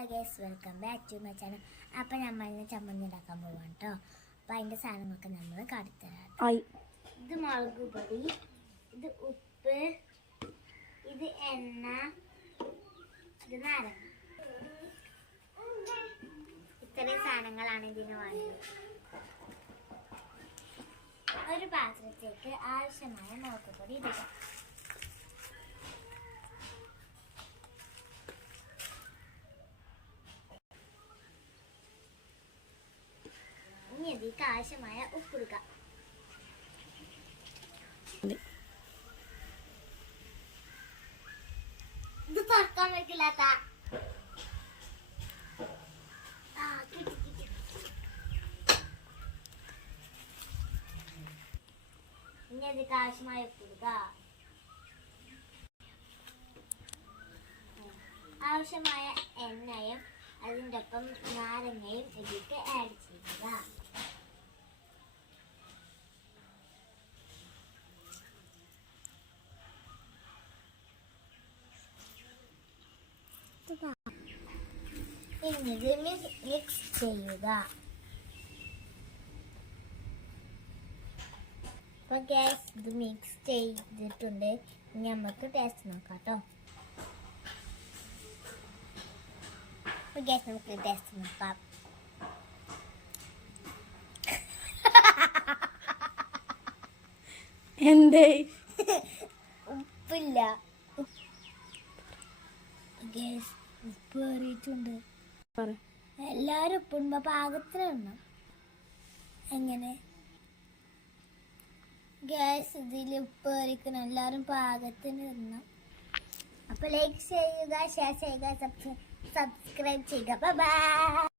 Hello guys, welcome back to my channel. അപ്പം നമ്മൾ ഇന്ന് ചമ്മന്തി ഉണ്ടാക്കാൻ പോവാണ് കേട്ടോ. അപ്പം അതിൻ്റെ സാധനങ്ങളൊക്കെ നമ്മൾ കാട്ടിത്തരാം. ഇത് മുളക് പൊടി, ഇത് ഉപ്പ്, ഇത് എണ്ണ, ഇത് നാരങ്ങ. ഇത്രയും സാധനങ്ങളാണ് ഇതിന് വേണ്ടത്. ഒരു പാത്രത്തേക്ക് ആവശ്യമായ മുളക് പൊടി ഇടുക. ഇനി ഇതിലേക്ക് ആവശ്യമായ ഉപ്പിടുക. ഇത് തുറക്കാൻ വെക്കില്ലാത്ത ഇനി അതിലേക്ക് ആവശ്യമായ ഉപ്പിടുക. ആവശ്യമായ എണ്ണയും അതിൻ്റെ ഒപ്പം നാരങ്ങയും ഇതിലേക്ക് ആഡ് ചെയ്യുക. ഇനി ഇത് മിക്സ് ചെയ്യുക. അപ്പോൾ ഗ്യാസ് ഇത് മിക്സ് ചെയ്തിട്ടുണ്ട്. ഇനി നമുക്ക് ടേസ്റ്റ് നോക്കാം കേട്ടോ. അപ്പോൾ ഗ്യാസ് നമുക്ക് ടേസ്റ്റ് നോക്കാം. എന്തേ ഉപ്പില്ല. ഗ്യാസ് ഉപ്പ് കയറിയിട്ടുണ്ട്. എല്ലാവരും ഉപ്പിടുമ്പോ പാകത്തിനുണ്ടോ? എങ്ങനെ ഗ്യാസ് ഇതിൽ ഉപ്പ് കയറിക്കണം. എല്ലാവരും പാകത്തിന് ഇടണം. അപ്പൊ ലൈക്ക് ചെയ്യുക, ഷെയർ ചെയ്യുക, സബ്സ്ക്രൈബ് ചെയ്യുക. ബൈ.